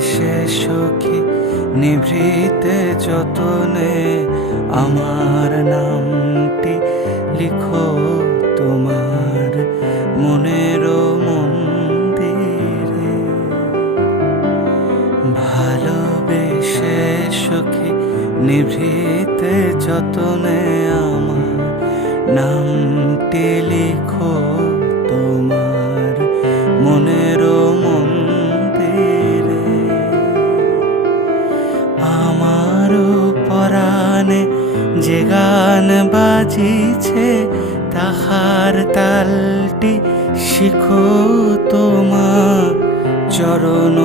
ভালোবেসে সখী নিভৃতে যতনে আমার নামটি লিখো তোমার মনের মন্দিরে। ভালোবেসে সখী নিভৃতে যতনে আমার নামটি লিখো তোমার মনের মন্দিরে। আমার পরাণে যে গান বাজিছে তাহার তালটি শিখো তোমার চরণ